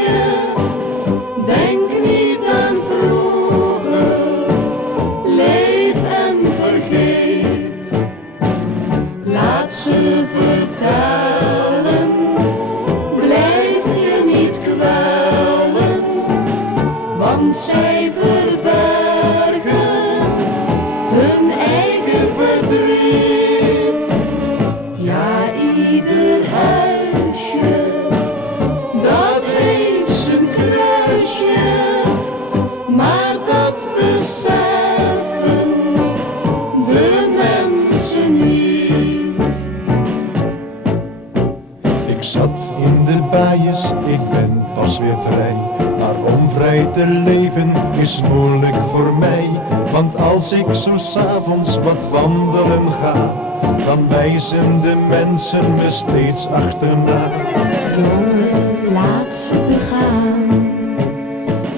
kruisje. Denk niet aan vroeger, leef en vergeet. Laat ze vertellen, blijf je niet kwellen, want zij verbergen hun eigen verdriet. Ja, ieder huisje, dat heeft zijn kruisje, maar dat beseffen de mensen niet. Ik zat in de baaiers, ik ben pas weer vrij. Maar om vrij te leven is moeilijk voor mij. Want als ik zo 's avonds wat wandelen ga, dan wijzen de mensen me steeds achterna. Jongen, laat ze begaan.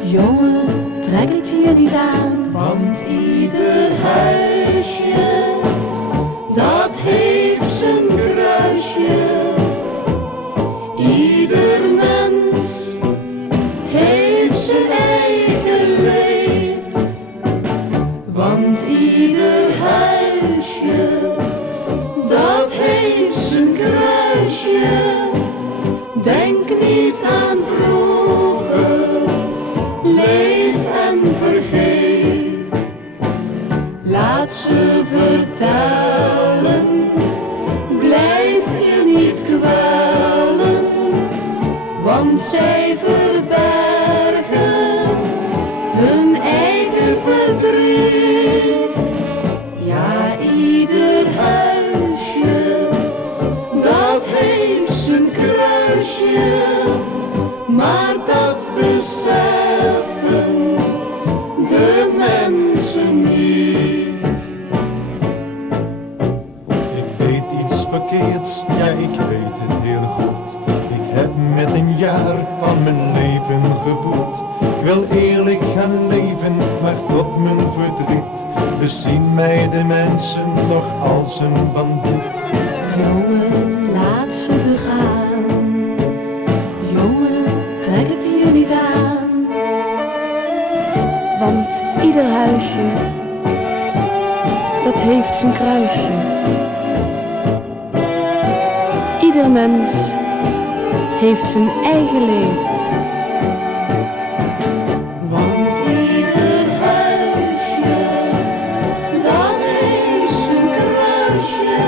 Jongen, trek het je niet aan. Want ieder huisje, dat heeft zijn kruisje. Ieder mens heeft zijn eigen leed. Want ieder huisje, dat heeft zijn kruisje. Denk niet aan vroeger, leef en vergeet. Laat ze vertellen, blijf je niet kwellen, want zij verbergen hun eigen verdriet. Ja, ieder huisje, dat heeft zijn kruisje, maar dat beseffen de mensen niet. Ik deed iets verkeerds, ja ik weet het heel goed. Ik heb met een jaar van mijn leven geboet. Ik wil eerlijk gaan leven, maar tot mijn verdriet bezien mij de mensen nog als een bandiet. Jongen, laat ze begaan. Jongen, trek het je niet aan. Want ieder huisje, dat heeft zijn kruisje. Ieder mens heeft zijn eigen leed. Want ieder huisje, dat heeft zijn kruisje.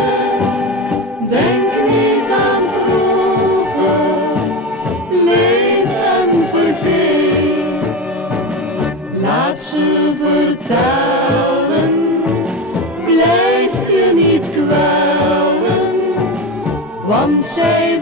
Denk niet aan vroeger, leef en vergeet. Laat ze vertellen, blijf je niet kwellen, want zij